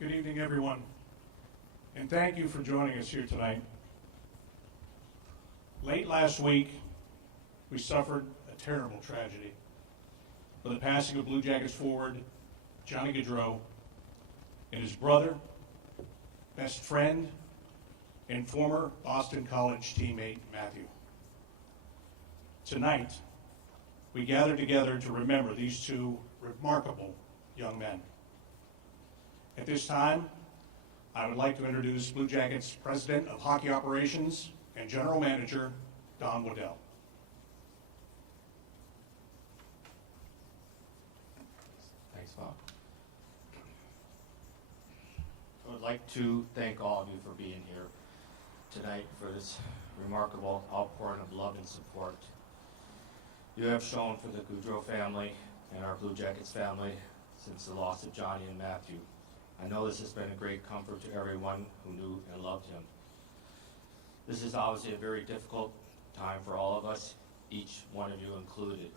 Good evening, everyone, and thank you for joining us here tonight. Late last week, we suffered a terrible tragedy with the passing of Blue Jackets forward Johnny Gaudreau and his brother, best friend, and former Boston College teammate, Matthew. Tonight, we gather together to remember these two remarkable young men. At this time, I would like to introduce Blue Jackets President of Hockey Operations and General Manager, Don Waddell. Thanks, Bob. I would like to thank all of you for being here tonight for this remarkable outpouring of love and support you have shown for the Gaudreau family and our Blue Jackets family since the loss of Johnny and Matthew. I know this has been a great comfort to everyone who knew and loved him. This is obviously a very difficult time for all of us, each one of you included.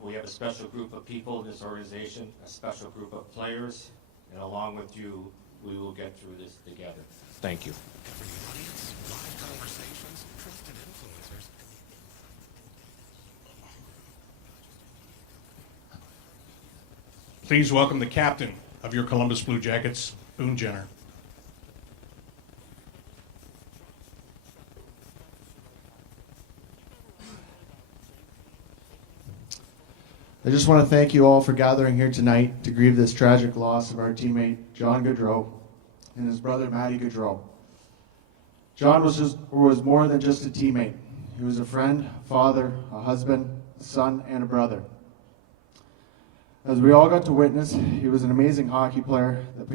We have a special group of people in this organization, a special group of players, and along with you, we will get through this together. Thank you. Please welcome the captain of your Columbus Blue Jackets, Boone Jenner. I just want to thank you all for gathering here tonight to grieve this tragic loss of our teammate John Gaudreau and his brother Matty Gaudreau. John was more than just a teammate. He was a friend, father, a husband, a son, and a brother. As we all got to witness, he was an amazing hockey player that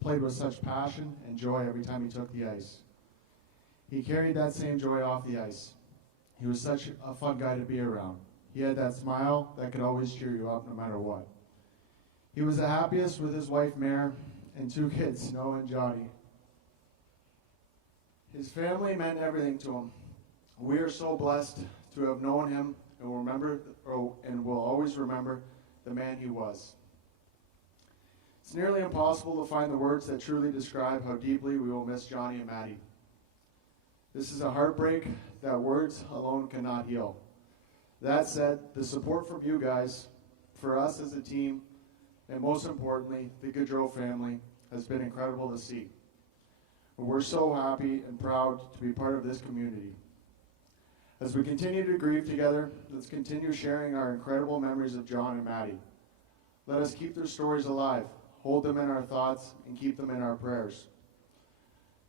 played with such passion and joy every time he took the ice. He carried that same joy off the ice. He was such a fun guy to be around. He had that smile that could always cheer you up no matter what. He was the happiest with his wife, Mare, and two kids, Noah and Johnny. His family meant everything to him. We are so blessed to have known him and will always remember the man he was. It's nearly impossible to find the words that truly describe how deeply we will miss Johnny and Matty. This is a heartbreak that words alone cannot heal. That said, the support from you guys, for us as a team, and most importantly, the Gaudreau family, has been incredible to see. We're so happy and proud to be part of this community. As we continue to grieve together, let's continue sharing our incredible memories of John and Matty. Let us keep their stories alive, hold them in our thoughts, and keep them in our prayers.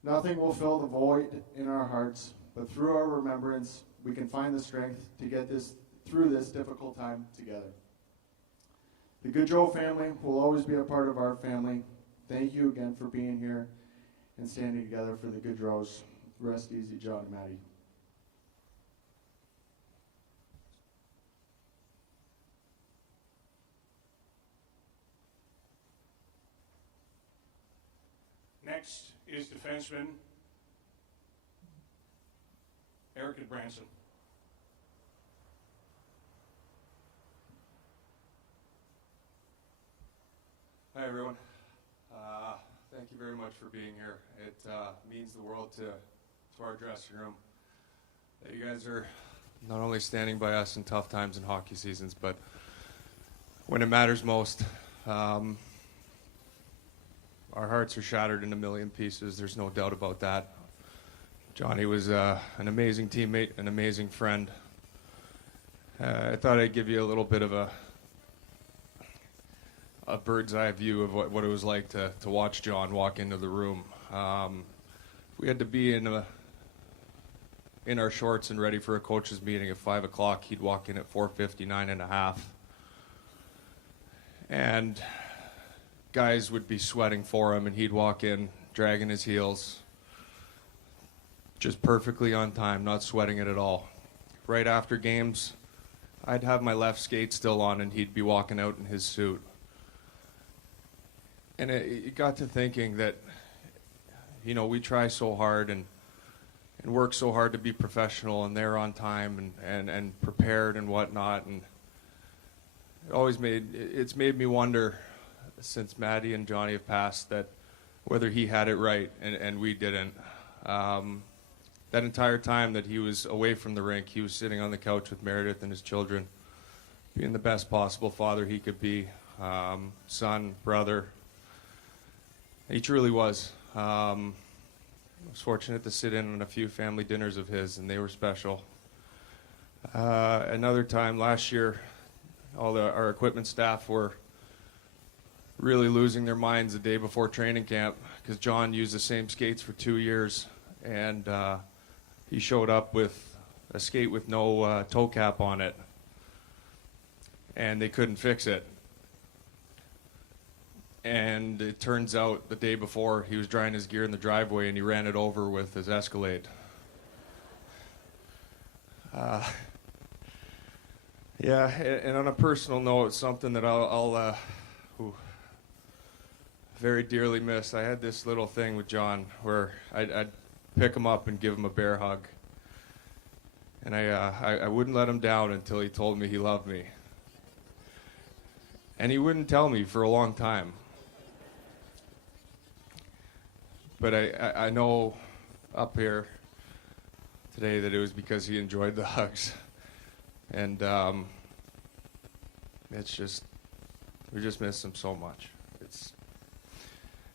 Nothing will fill the void in our hearts, but through our remembrance, we can find the strength to get through this difficult time together. The Gaudreau family will always be a part of our family. Thank you again for being here and standing together for the Gaudreaus. Rest easy, John and Matty. Next is defenseman Erik Gudbranson. Hi, everyone. Thank you very much for being here. It means the world to our dressing room that you guys are not only standing by us in tough times in hockey seasons, but when it matters most. Our hearts are shattered in a million pieces. There's no doubt about that. Johnny was an amazing teammate, an amazing friend. I thought I'd give you a little bit of a bird's eye view of what it was like to watch John walk into the room. We had to be in our shorts and ready for a coach's meeting at 5 o'clock. He'd walk in at 4:59 and a half. And guys would be sweating for him, and he'd walk in dragging his heels, just perfectly on time, not sweating it at all. Right after games, I'd have my left skate still on, and he'd be walking out in his suit. And it got to thinking that, we try so hard and work so hard to be professional and there on time and prepared and whatnot, and it's made me wonder since Maddie and Johnny have passed that whether he had it right and we didn't. That entire time that he was away from the rink, he was sitting on the couch with Meredith and his children, being the best possible father he could be, son, brother. He truly was. I was fortunate to sit in on a few family dinners of his, and they were special. Another time last year, our equipment staff were really losing their minds the day before training camp because John used the same skates for 2 years, and he showed up with a skate with no toe cap on it, and they couldn't fix it. And it turns out the day before he was drying his gear in the driveway and he ran it over with his Escalade. Yeah, and on a personal note, something that I'll very dearly miss. I had this little thing with John where I'd pick him up and give him a bear hug. And I wouldn't let him down until he told me he loved me. And he wouldn't tell me for a long time. But I know up here today that it was because he enjoyed the hugs. And it's just, we just miss him so much.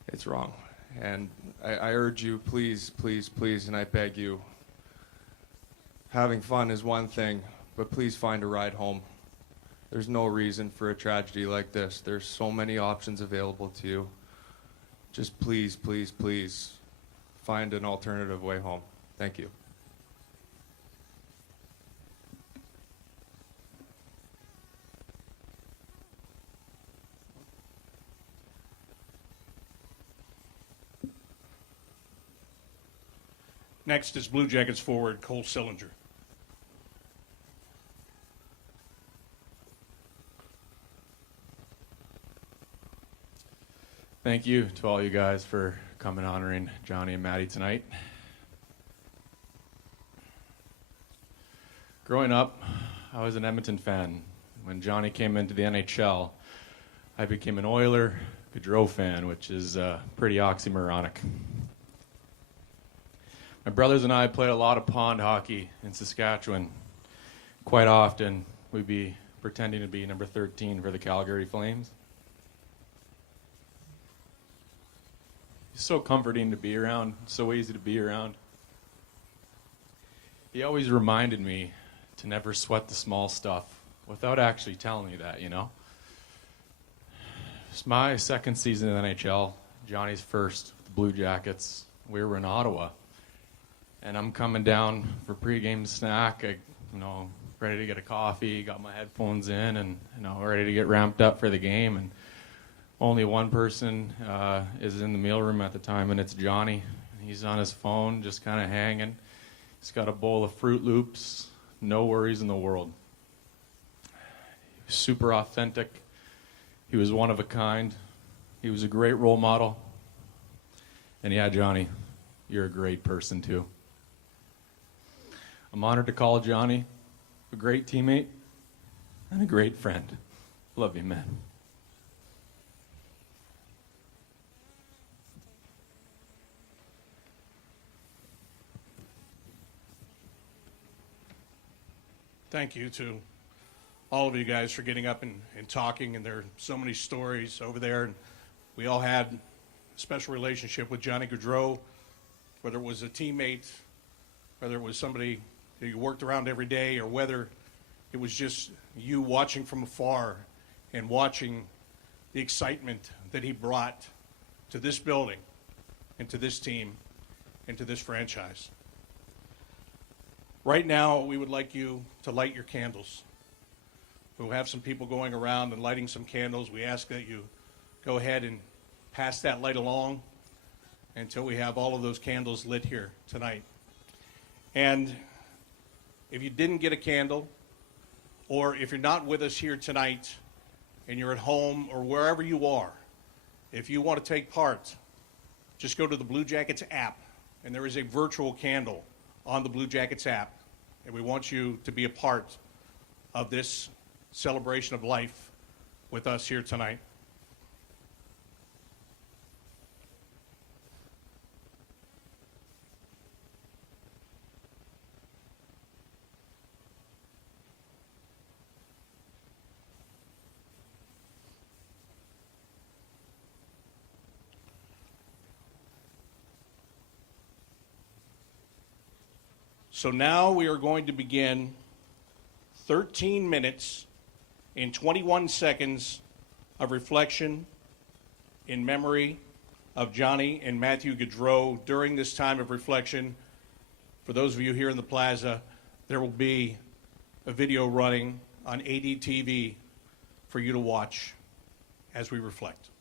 It's wrong. And I urge you, please, please, please, and I beg you, having fun is one thing, but please find a ride home. There's no reason for a tragedy like this. There's so many options available to you. Just please, please, please find an alternative way home. Thank you. Next is Blue Jackets forward Cole Sillinger. Thank you to all you guys for coming honoring Johnny and Maddie tonight. Growing up, I was an Edmonton fan. When Johnny came into the NHL, I became an Oiler Gaudreau fan, which is pretty oxymoronic. My brothers and I played a lot of pond hockey in Saskatchewan. Quite often, we'd be pretending to be number 13 for the Calgary Flames. He's so comforting to be around, so easy to be around. He always reminded me to never sweat the small stuff without actually telling me that, you know. It's my second season in the NHL, Johnny's first with the Blue Jackets. We were in Ottawa, and I'm coming down for pregame snack. Ready to get a coffee, got my headphones in, and ready to get ramped up for the game. And only one person is in the mealroom at the time, and it's Johnny. He's on his phone, just kind of hanging. He's got a bowl of Fruit Loops, no worries in the world. He was super authentic. He was one of a kind. He was a great role model. And yeah, Johnny, you're a great person too. I'm honored to call Johnny a great teammate and a great friend. Love you, man. Thank you to all of you guys for getting up and talking, and there are so many stories over there, and we all had a special relationship with Johnny Gaudreau, whether it was a teammate, whether it was somebody that you worked around every day, or whether it was just you watching from afar and watching the excitement that he brought to this building and to this team and to this franchise. Right now, we would like you to light your candles. We'll have some people going around and lighting some candles. We ask that you go ahead and pass that light along until we have all of those candles lit here tonight. And if you didn't get a candle, or if you're not with us here tonight and you're at home or wherever you are, if you want to take part, just go to the Blue Jackets app, and there is a virtual candle on the Blue Jackets app, and we want you to be a part of this celebration of life with us here tonight. So now we are going to begin 13 minutes and 21 seconds of reflection in memory of Johnny and Matthew Gaudreau. During this time of reflection, for those of you here in the plaza, there will be a video running on ADTV for you to watch as we reflect.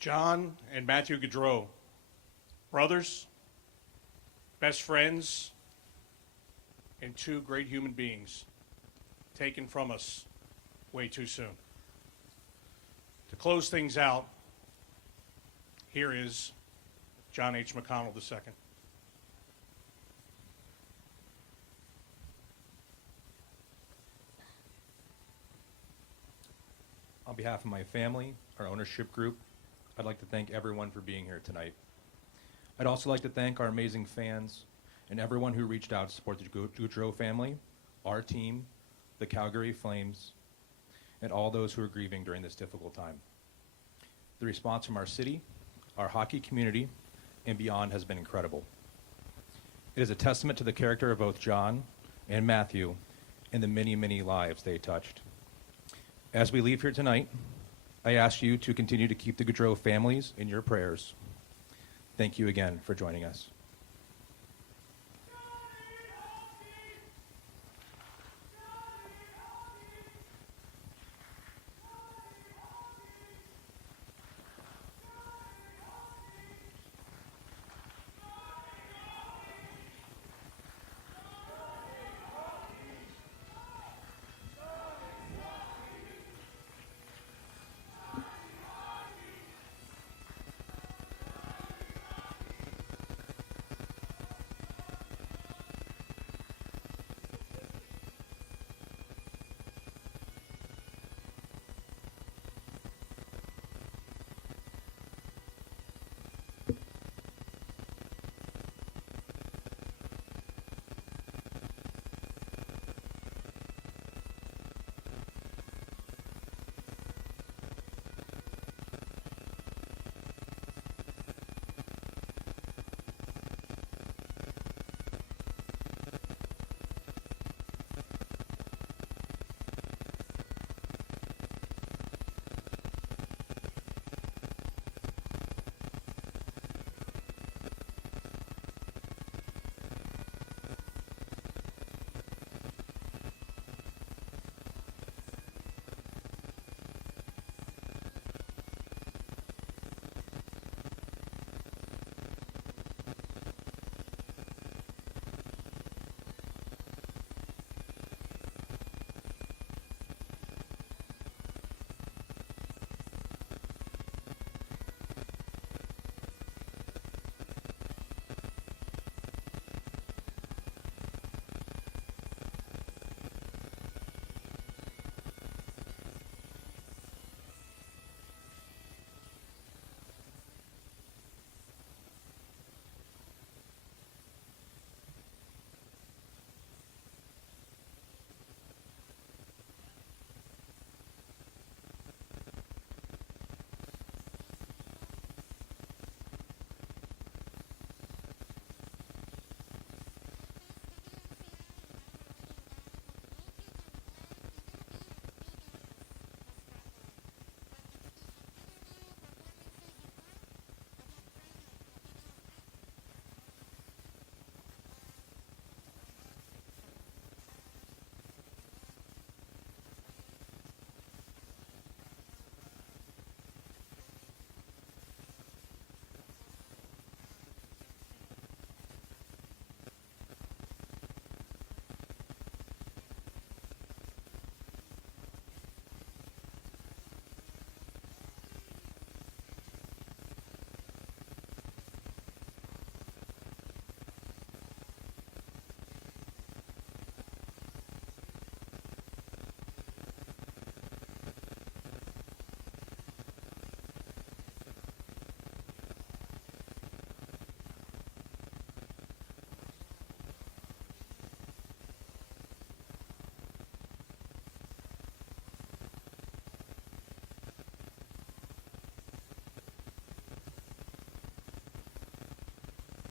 John and Matthew Gaudreau, brothers, best friends, and two great human beings taken from us way too soon. To close things out, here is John H. McConnell II. On behalf of my family, our ownership group, I'd like to thank everyone for being here tonight. I'd also like to thank our amazing fans and everyone who reached out to support the Gaudreau family, our team, the Calgary Flames, and all those who are grieving during this difficult time. The response from our city, our hockey community, and beyond has been incredible. It is a testament to the character of both John and Matthew and the many, many lives they touched. As we leave here tonight, I ask you to continue to keep the Gaudreau families in your prayers. Thank you again for joining us.